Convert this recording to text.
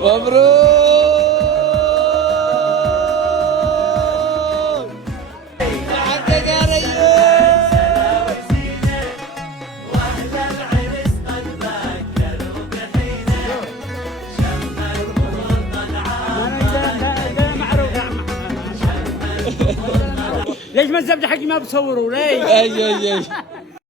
مبروك. ليش ما الزبده حقي ما بصوروا ليش؟ اي